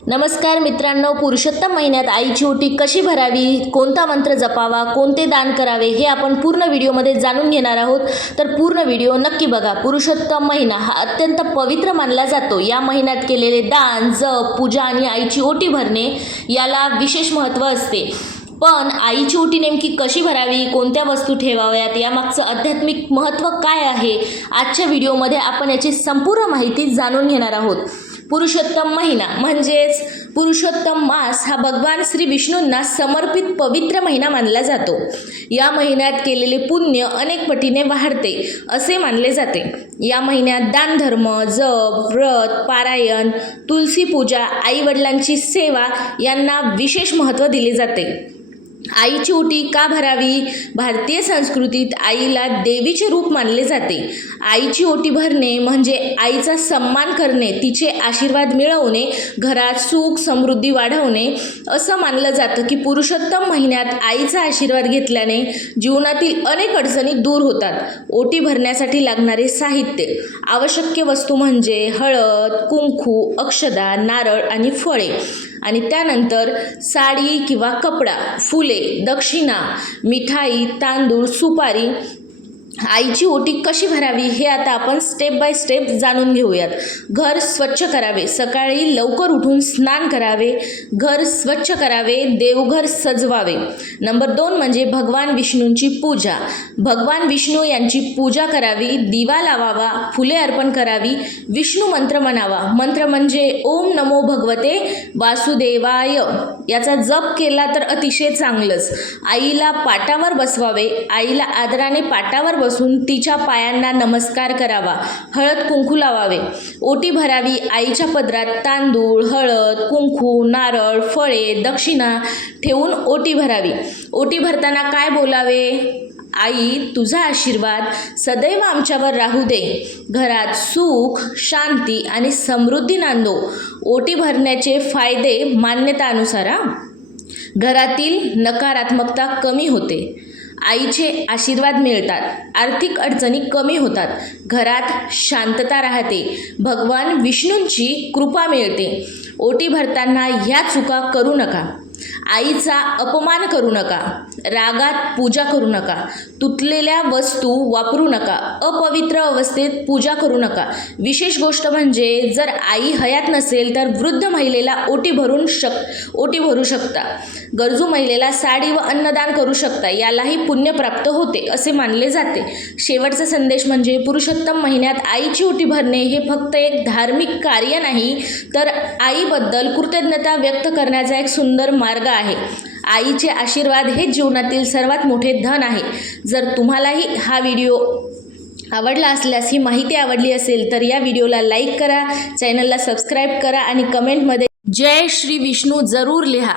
नमस्कार मित्रांनो, पुरुषोत्तम महिन्यात आईची ओटी कशी भरावी, कोणता मंत्र जपावा, कोणते दान करावे हे आपण पूर्ण व्हिडिओमध्ये जाणून घेणार आहोत. तर पूर्ण व्हिडिओ नक्की बघा. पुरुषोत्तम महिना हा अत्यंत पवित्र मानला जातो. या महिन्यात केलेले दान, जप, पूजा आणि आईची ओटी भरणे याला विशेष महत्त्व असते. पण आईची ओटी नेमकी कशी भरावी, कोणत्या वस्तू ठेवाव्यात, यामागचं आध्यात्मिक महत्त्व काय आहे, आजच्या व्हिडिओमध्ये आपण याची संपूर्ण माहिती जाणून घेणार आहोत. पुरुषोत्तम महिना म्हणजेच पुरुषोत्तम मास हा भगवान श्री विष्णूंना समर्पित पवित्र महिना मानला जातो. या महिन्यात केलेले पुण्य अनेक पटीने वाढते असे मानले जाते. या महिन्यात दानधर्म, जप, व्रत, पारायण, तुलसी पूजा, आई वडिलांची सेवा यांना विशेष महत्त्व दिले जाते. आईची ओटी का भरावी? भारतीय संस्कृतीत आईला देवीचे रूप मानले जाते. आईची ओटी भरणे म्हणजे आईचा सन्मान करणे, तिचे आशीर्वाद मिळवणे, घरात सुख समृद्धी वाढवणे असं मानलं जातं की पुरुषोत्तम महिन्यात आईचा आशीर्वाद घेतल्याने जीवनातील अनेक अडचणी दूर होतात. ओटी भरण्यासाठी लागणारे साहित्य, आवश्यक वस्तू म्हणजे हळद, कुंकू, अक्षदा, नारळ आणि फळे, आणि त्यानंतर साडी किंवा कपडा, फुले, दक्षिणा, मिठाई, तांदूळ, सुपारी. आईची ओटी कशी भरावी हे आता आपण स्टेप बाय स्टेप जाणून घेऊयात. घर स्वच्छ करावे, सकाळी लवकर उठून स्नान करावे, घर स्वच्छ करावे, देवघर सजवावे. नंबर 2 म्हणजे भगवान विष्णूंची पूजा. भगवान विष्णू यांची पूजा करावी, दिवा लावावा, फुले अर्पण करावी, विष्णू मंत्र म्हणावा. मंत्र म्हणजे ओम नमो भगवते वासुदेवाय. याचा जप केला तर अतिशय चांगलंच. आईला पाटावर बसवावे, आईला आदराने पाटावर बसून तिच्या पायांना नमस्कार करावा, हळद कुंकू लावावे. ओटी भरावी, आईच्या पदरात तांदूळ, हळद, कुंकू, नारळ, फळे, दक्षिणा ठेवून ओटी भरावी. ओटी भरताना काय बोलावे? आई, तुझा आशीर्वाद सदैव आमच्यावर राहू दे, घरात सुख, शांती आणि समृद्धी नांदो. ओटी भरण्याचे फायदे मान्यतानुसार. घरातील नकारात्मकता कमी होते, आईचे आशीर्वाद मिळतात, आर्थिक अडचणी कमी होतात, घरात शांतता राहते, भगवान विष्णूंची कृपा मिळते. ओटी भरताना ह्या चुका करू नका. आईचा अपमान करू नका, रागात पूजा करू नका, तुटलेल्या वस्तू वापरू नका, अपवित्र अवस्थेत पूजा करू नका. विशेष गोष्ट म्हणजे जर आई हयात नसेल तर वृद्ध महिलेला ओटी भरू शकता. गरजू महिलेला साडी व अन्नदान करू शकता. यालाही पुण्य प्राप्त होते असे मानले जाते. शेवटचा संदेश म्हणजे पुरुषोत्तम महिन्यात आईची ओटी भरणे हे फक्त एक धार्मिक कार्य नाही, तर आईबद्दल कृतज्ञता व्यक्त करण्याचा एक सुंदर मार्ग आहे. आईचे आशीर्वाद हे जीवनातील सर्वात मोठे धन आहे. जर तुम्हालाही हा व्हिडिओ आवडला असल्यास, ही माहिती आवडली असेल तर या व्हिडिओला लाईक करा, चॅनलला सबस्क्राईब करा आणि कमेंटमध्ये जय श्री विष्णू जरूर लिहा.